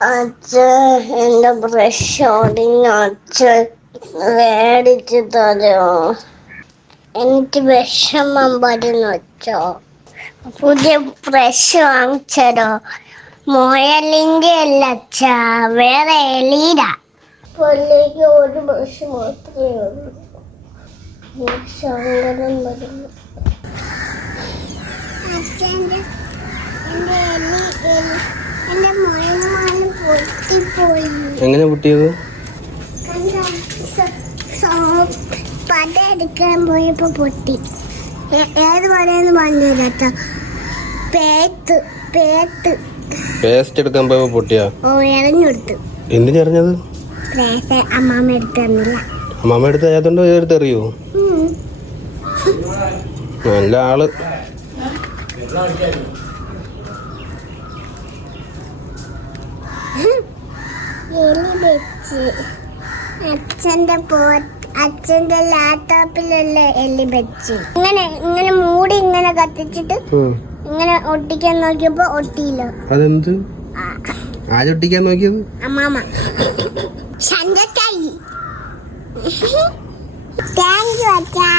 അച്ഛൻ എന്റെ ബ്രഷ് ഓടിന് അച്ഛൻ മേടിച്ചു തരുമോ? എനിക്ക് വിഷമം വരുന്നു അച്ഛോ. പുതിയ ബ്രഷ് വാങ്ങിച്ചതോ? മുയലിന്റെ അല്ല അച്ഛാ, വേറെ എലിയുടെ. പള്ളിക്ക് ഒരു ബ്രഷ് മാത്രമേ ഉള്ളൂ. സങ്കടം വരുന്നു. എങ്ങനെ പൊട്ടിയത്? പട എടുക്കാൻ പോയപ്പോ പൊട്ടി. ഏത് പടയെന്ന് പറഞ്ഞില്ല. പേസ്റ്റ് എടുക്കാൻ പോയപ്പോ പൊട്ടിയാ? ഓ, എറിഞ്ഞെടുത്തു. എന്തിനെറിഞ്ഞത്? അമ്മാമ്മ എടുത്ത് തന്നില്ല. അമ്മാമ്മ എടുത്ത് അതിനകത്തോണ്ട് എടുത്ത് എറിയോ? നല്ല ആള്. എലി വെച്ച് അച്ഛന്റെ ലാപ്ടോപ്പിലുള്ള എലി വെച്ച് ഇങ്ങനെ മൂടി ഇങ്ങനെ കത്തിച്ചിട്ട് ഇങ്ങനെ ഒട്ടിക്കാൻ നോക്കിയപ്പോ ഒട്ടിയില്ല. അതെന്ത്? ആരൊട്ടിക്കാൻ നോക്കിയത്? അമ്മാമ. താങ്ക് യു അച്ഛാ.